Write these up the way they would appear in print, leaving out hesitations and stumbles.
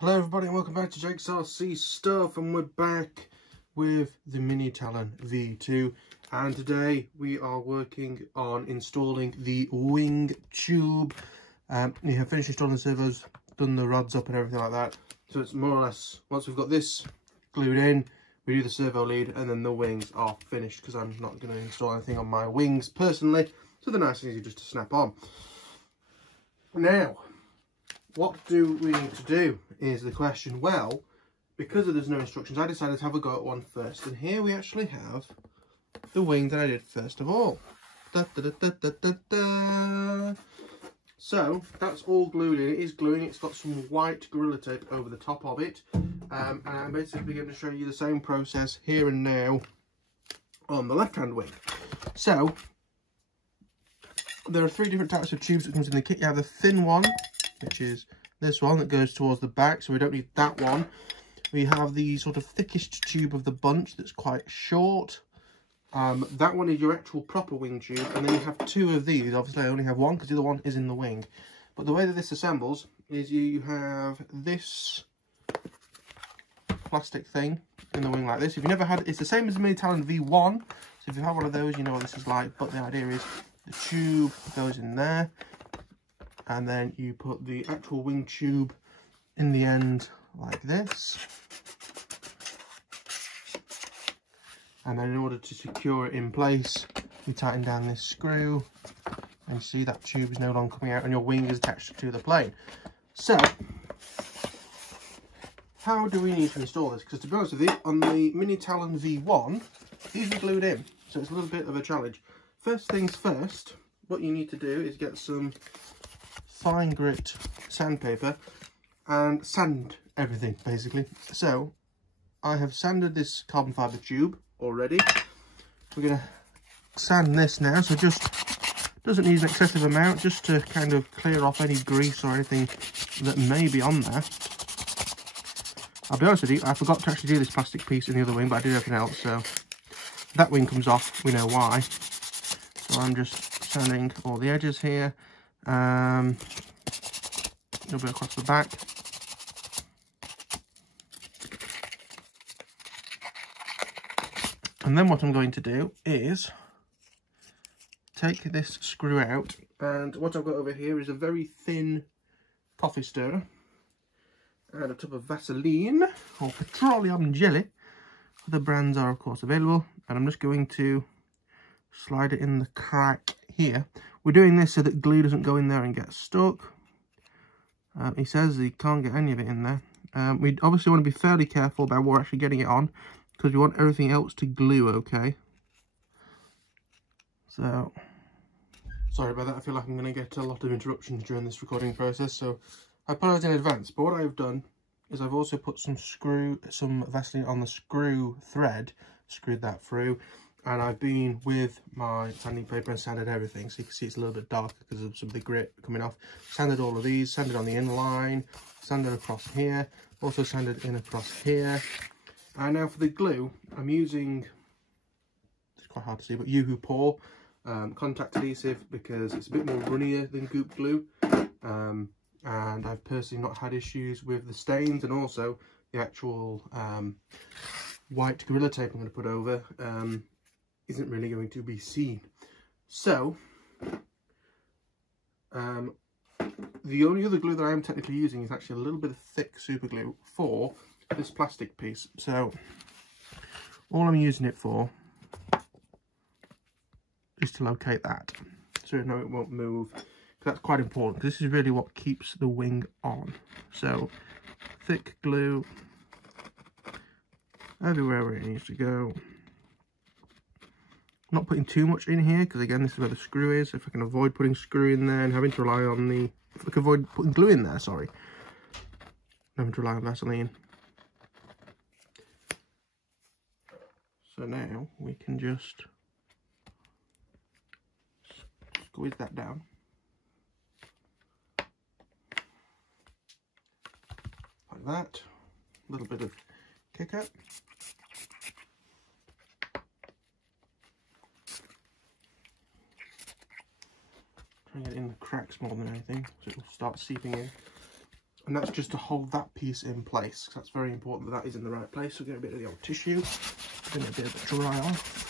Hello everybody and welcome back to Jake's RC Stuff, and we're back with the Mini Talon V2, and today we are working on installing the wing tube. We have finished installing the servos, done the rods up and everything like that, so it's more or less, once we've got this glued in, we do the servo lead and then the wings are finished, because I'm not going to install anything on my wings personally, so they're nice and easy just to snap on. Now, what do we need to do is the question. Well, because there's no instructions, I decided to have a go at one first, and here we actually have the wing that I did first of all. Da, da, da, da, da, da, da. So that's all glued in. It is gluing. It's got some white Gorilla Tape over the top of it, and I'm basically going to show you the same process here and now on the left hand wing. So there are three different types of tubes that comes in the kit. You have the thin one, which is this one that goes towards the back, so we don't need that one. We have the sort of thickest tube of the bunch that's quite short. That one is your actual proper wing tube, and then you have two of these. Obviously I only have one because the other one is in the wing. But the way that this assembles is you have this plastic thing in the wing like this. If you've never had it, it's the same as the Mini Talon V1, so if you have one of those you know what this is like. But the idea is the tube goes in there, and then you put the actual wing tube in the end like this, and then in order to secure it in place you tighten down this screw, and you see that tube is no longer coming out and your wing is attached to the plane. So how do we need to install this? Because to be honest with you, on the Mini Talon V1 these are glued in, so it's a little bit of a challenge. First things first, what you need to do is get some fine grit sandpaper and sand everything basically. So I have sanded this carbon fibre tube already. We're going to sand this now, so just doesn't need an excessive amount, just to kind of clear off any grease or anything that may be on there. I'll be honest with you, I forgot to actually do this plastic piece in the other wing, but I did everything else, so that wing comes off, we know why. So I'm just sanding all the edges here. A little bit across the back. And then what I'm going to do is take this screw out, and what I've got over here is a very thin coffee stirrer and a tub of Vaseline or petroleum jelly. Other brands are of course available, and I'm just going to slide it in the crack here. We're doing this so that glue doesn't go in there and get stuck. He says he can't get any of it in there. We obviously want to be fairly careful about what we're actually getting it on, because we want everything else to glue okay. So, sorry about that, I feel like I'm going to get a lot of interruptions during this recording process, so I apologise in advance. But what I've done is I've also put some Vaseline on the screw thread, screwed that through, and I've been with my sanding paper and sanded everything, so you can see it's a little bit darker because of some of the grit coming off. Sanded all of these, sanded on the inline, sanded across here, also sanded in across here. And now for the glue, I'm using, it's quite hard to see, but Yoo-Hoo Pour contact adhesive, because it's a bit more runnier than goop glue. And I've personally not had issues with the stains, and also the actual white Gorilla Tape I'm going to put over isn't really going to be seen. So the only other glue that I am technically using is actually a little bit of thick super glue for this plastic piece. So all I'm using it for is to locate that, so no, it won't move. That's quite important, because this is really what keeps the wing on. So thick glue everywhere where it needs to go. Not putting too much in here, because again this is where the screw is. If I can avoid putting screw in there and having to rely on the, if I can avoid putting glue in there, sorry, having to rely on Vaseline. So now we can just squeeze that down. Like that. A little bit of kick up. Try and get it in the cracks more than anything, so it will start seeping in. And that's just to hold that piece in place. That's very important that is in the right place. So get a bit of the old tissue, then a bit of it dry off.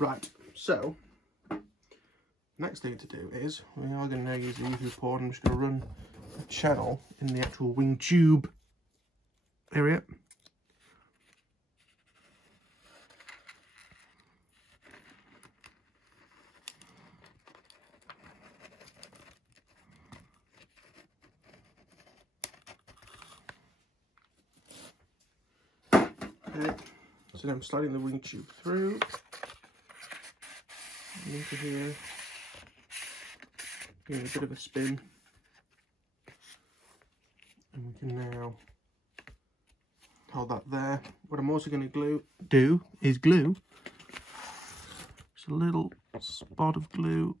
Right, so next thing to do is we are going to now use the UV port. I'm just going to run a channel in the actual wing tube area. Okay, so now I'm sliding the wing tube through into here, giving it a bit of a spin, and we can now hold that there. What I'm also going to do is glue just a little spot of glue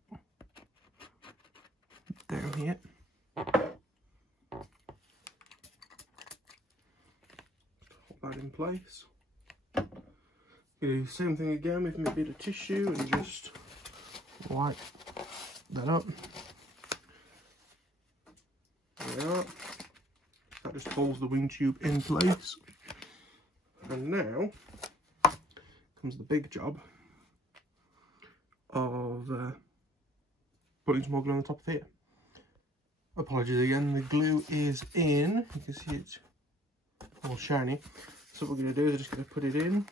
down here. Hold that in place. Do the same thing again with my bit of tissue and just wipe that up. There we are. That just holds the wing tube in place. And now comes the big job of putting some more glue on the top of here. Apologies again, the glue is in. You can see it's all shiny. So what we're going to do is just going to put it in.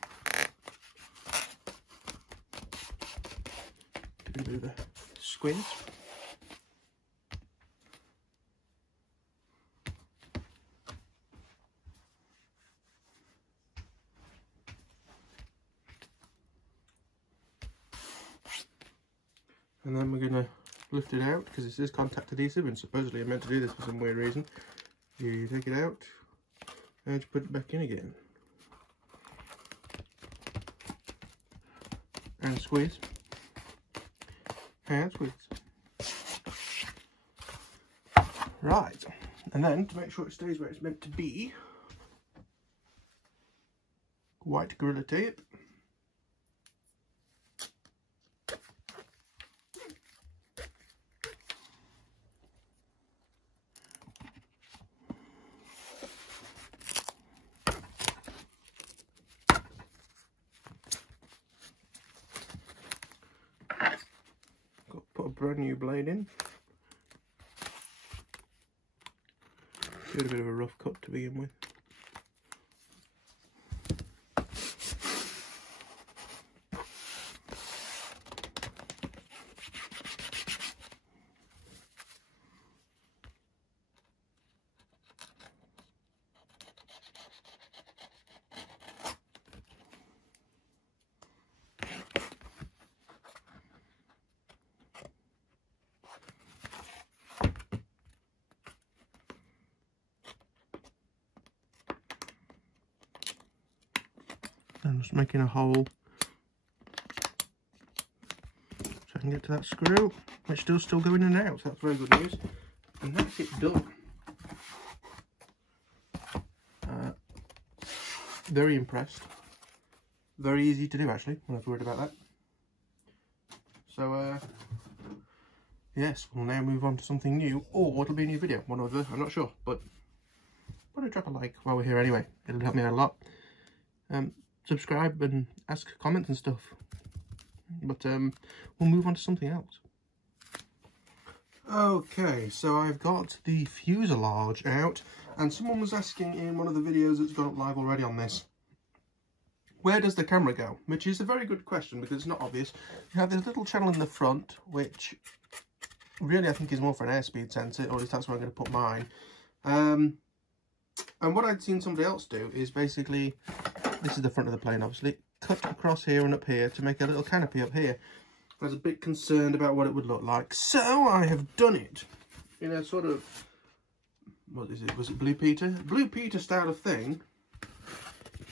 A bit of a squeeze. And then we're going to lift it out because this is contact adhesive and supposedly I'm meant to do this for some weird reason. You take it out and you put it back in again. And squeeze. And squeeze. Right, and then to make sure it stays where it's meant to be, white Gorilla Tape. Put a brand new blade in. Give it a bit of a rough cut to begin with. I'm just making a hole so I can get to that screw, which does still go in and out, so that's very good news. And that's it done. Very impressed. Very easy to do actually, I'm not worried about that. So yes, we'll now move on to something new, or it'll be a new video, one or the other, I'm not sure, but why don't drop a like while we're here anyway, it'll help me out a lot. Subscribe and ask comments and stuff, but we'll move on to something else. Okay, so I've got the fuselage out, and someone was asking in one of the videos that's gone up live already on this, where does the camera go? Which is a very good question because it's not obvious. You have this little channel in the front, which really I think is more for an airspeed sensor, or at least that's where I'm going to put mine. And what I'd seen somebody else do is basically, this is the front of the plane obviously, cut across here and up here to make a little canopy up here. I was a bit concerned about what it would look like, so I have done it in a sort of, what is it, was it Blue Peter? Blue Peter style of thing.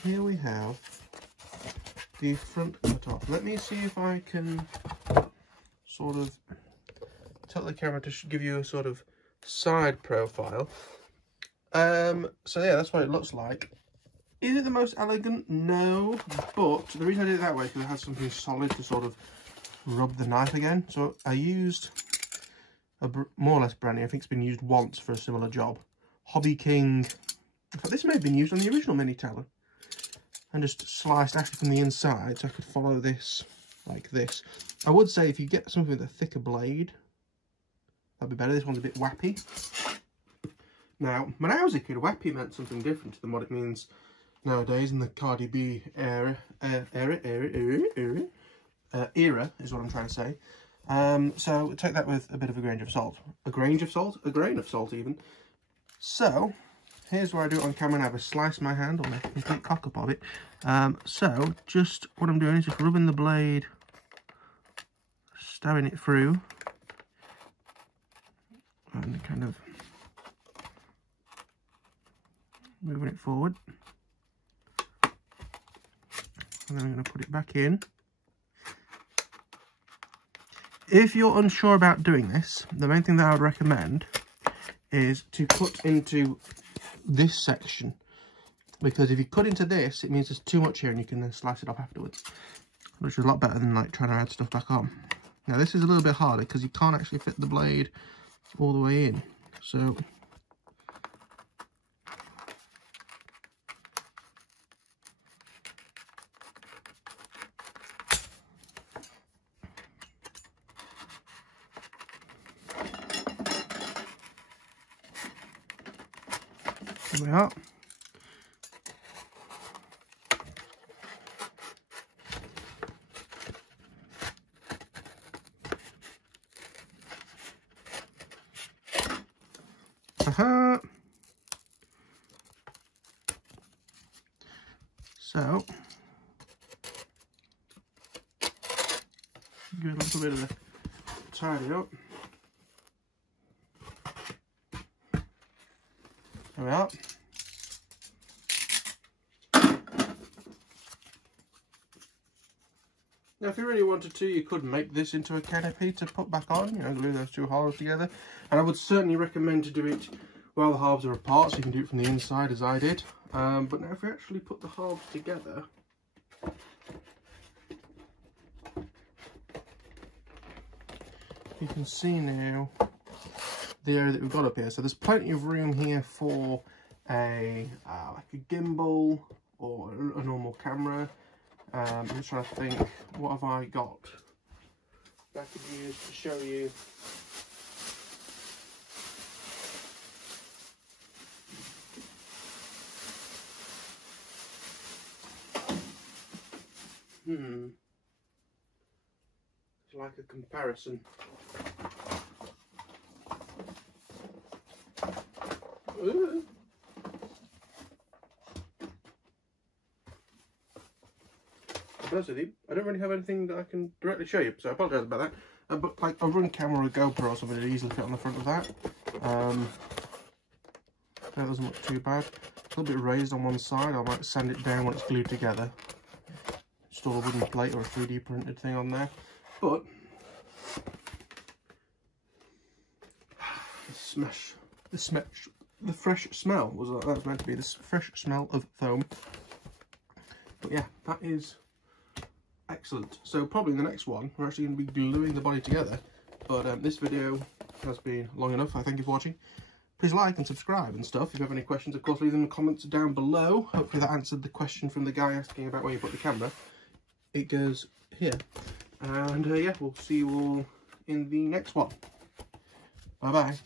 Here we have the front cut off. Let me see if I can sort of tilt the camera to give you a sort of side profile. So yeah, that's what it looks like. Is it the most elegant? No, but the reason I did it that way is because it has something solid to sort of rub the knife again. So I used a more or less brand new, I think it's been used once for a similar job. Hobby King, in fact this may have been used on the original Mini Talon. And just sliced actually from the inside so I could follow this like this. I would say if you get something with a thicker blade, that'd be better. This one's a bit wappy. Now, when I was a kid, wappy meant something different than what it means nowadays in the Cardi B era is what I'm trying to say. So take that with a bit of a grain of salt. A grain of salt? A grain of salt even. So, here's where I do it on camera and I have a slice my hand or make a complete cock up of it. So, just what I'm doing is just rubbing the blade, stabbing it through, and kind of moving it forward. And then I'm going to put it back in. If you're unsure about doing this, the main thing that I would recommend is to cut into this section, because if you cut into this, it means there's too much here and you can then slice it off afterwards, which is a lot better than like trying to add stuff back on. Now this is a little bit harder because you can't actually fit the blade all the way in, so here we are. So give it a little bit of a tidy up. There we are. Now if you really wanted to, you could make this into a canopy to put back on, you know, glue those two halves together. And I would certainly recommend to do it while the halves are apart, so you can do it from the inside as I did. But now if we actually put the halves together, you can see now the area that we've got up here. So there's plenty of room here for a like a gimbal or a normal camera. I'm just trying to think, what have I got that I could use to show you? It's like a comparison. Ooh. To be honest with you, I don't really have anything that I can directly show you, so I apologise about that. But like a run camera or a GoPro or something would easily fit on the front of that. That doesn't look too bad. A little bit raised on one side. I might sand it down when it's glued together. Install a wooden plate or a 3D printed thing on there. But the fresh smell was that was meant to be this fresh smell of foam. But yeah, that is excellent. So probably in the next one we're actually going to be gluing the body together. But this video has been long enough. I thank you for watching. Please like and subscribe and stuff. If you have any questions, of course, leave them in the comments down below. Hopefully that answered the question from the guy asking about where you put the camera. It goes here. And yeah, we'll see you all in the next one. Bye bye.